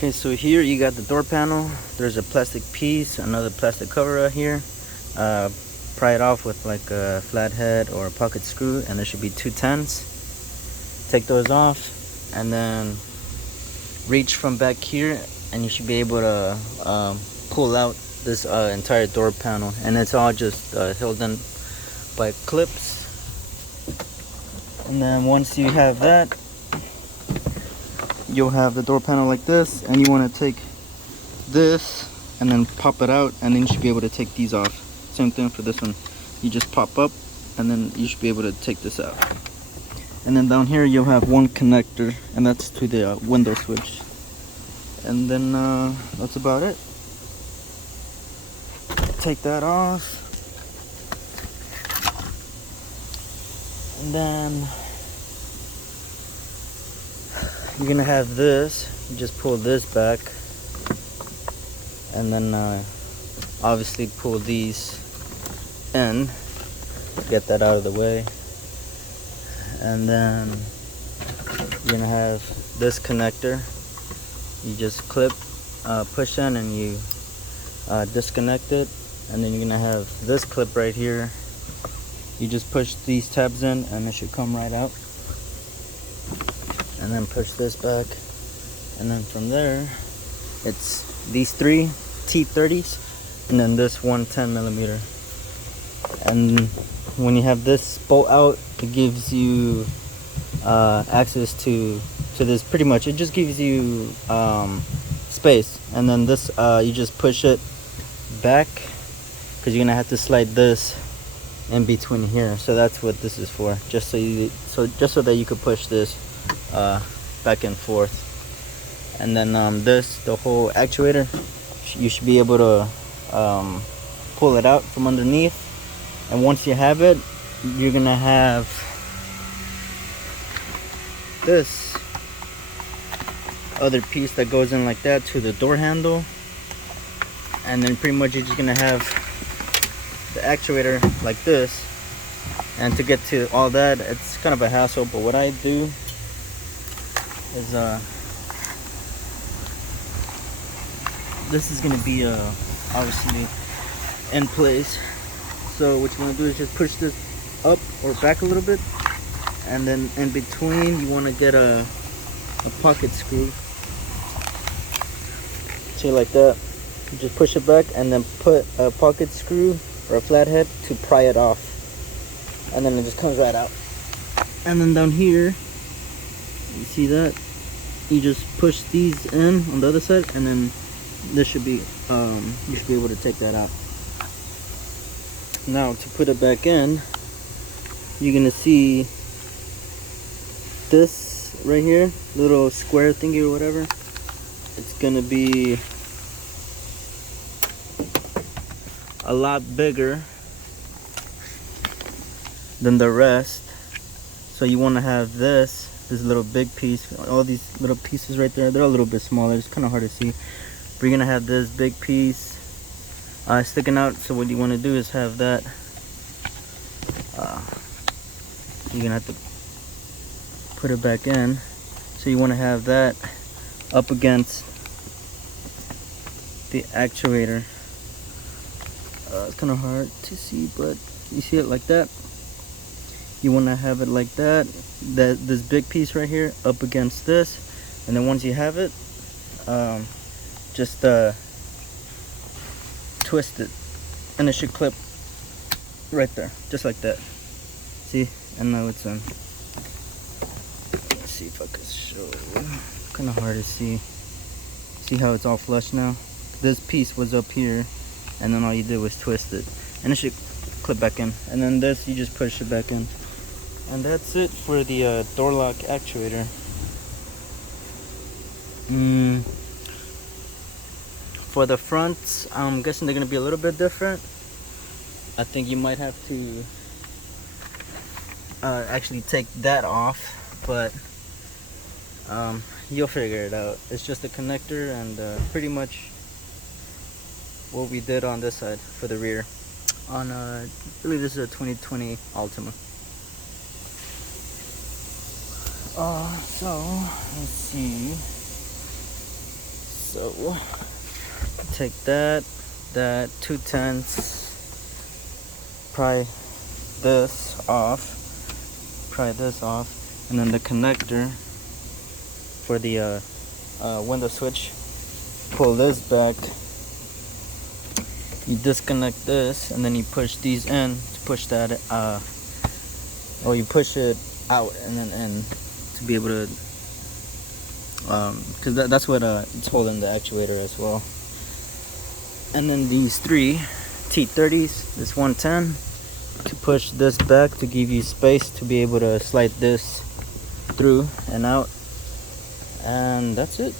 Okay, so here you got the door panel. There's a plastic piece, another plastic cover right here. Pry it off with like a flathead or a pocket screw, and there should be 210s. Take those off, and then reach from back here, and you should be able to pull out this entire door panel, and it's all just held in by clips. And then once you have that, you'll have the door panel like this, and you want to take this and then pop it out, and then you should be able to take these off. Same thing for this one. You just pop up, and then you should be able to take this out. And then down here you'll have one connector, and that's to the window switch. And then that's about it. Take that off, and then you're gonna have this. You just pull this back, and then obviously pull these in. Get that out of the way, and then you're gonna have this connector. You just clip, push in, and you disconnect it. And then you're gonna have this clip right here. You just push these tabs in, and it should come right out. And then push this back, and then from there it's these three T30s, and then this one 10mm. And when you have this bolt out, it gives you access to this. Pretty much it just gives you space. And then this you just push it back, because you're gonna have to slide this in between here. So that's what this is for, just so that you could push this back and forth. And then the whole actuator, you should be able to pull it out from underneath. And once you have it, you're gonna have this other piece that goes in like that to the door handle. And then pretty much you're just gonna have the actuator like this. And to get to all that, it's kind of a hassle, but what I do is this is gonna be obviously in place. So what you want to do is just push this up or back a little bit, and then in between you want to get a pocket screw. See, like that. You just push it back, and then put a pocket screw or a flathead to pry it off, and then it just comes right out. And then down here, you see that? You just push these in on the other side, and then this should be you should be able to take that out. Now to put it back in, you're gonna see this right here, little square thingy or whatever. It's gonna be a lot bigger than the rest. So you want to have this little big piece. All these little pieces right there, they're a little bit smaller. It's kind of hard to see. But you're gonna have this big piece sticking out. So what you want to do is have that. You're gonna have to put it back in. So you want to have that up against the actuator. It's kind of hard to see, but you see it like that. You want to have it like that. This big piece right here up against this, and then once you have it, just twist it, and it should clip right there, just like that. See? And now it's in. Let's see if I can show. Kind of hard to see. See how it's all flush now? This piece was up here, and then all you did was twist it, and it should clip back in. And then this, you just push it back in. And that's it for the door lock actuator. For the fronts, I'm guessing they're gonna be a little bit different. I think you might have to actually take that off, but you'll figure it out. It's just a connector, and pretty much what we did on this side for the rear. On I believe this is a 2020 Altima. So let's see. So take that 2/10, pry this off, and then the connector for the window switch, pull this back, you disconnect this, and then you push these in to push that or you push it out and then in to be able to because that's what it's holding the actuator as well. And then these three T30s, this 110 to push this back to give you space to be able to slide this through and out, and that's it.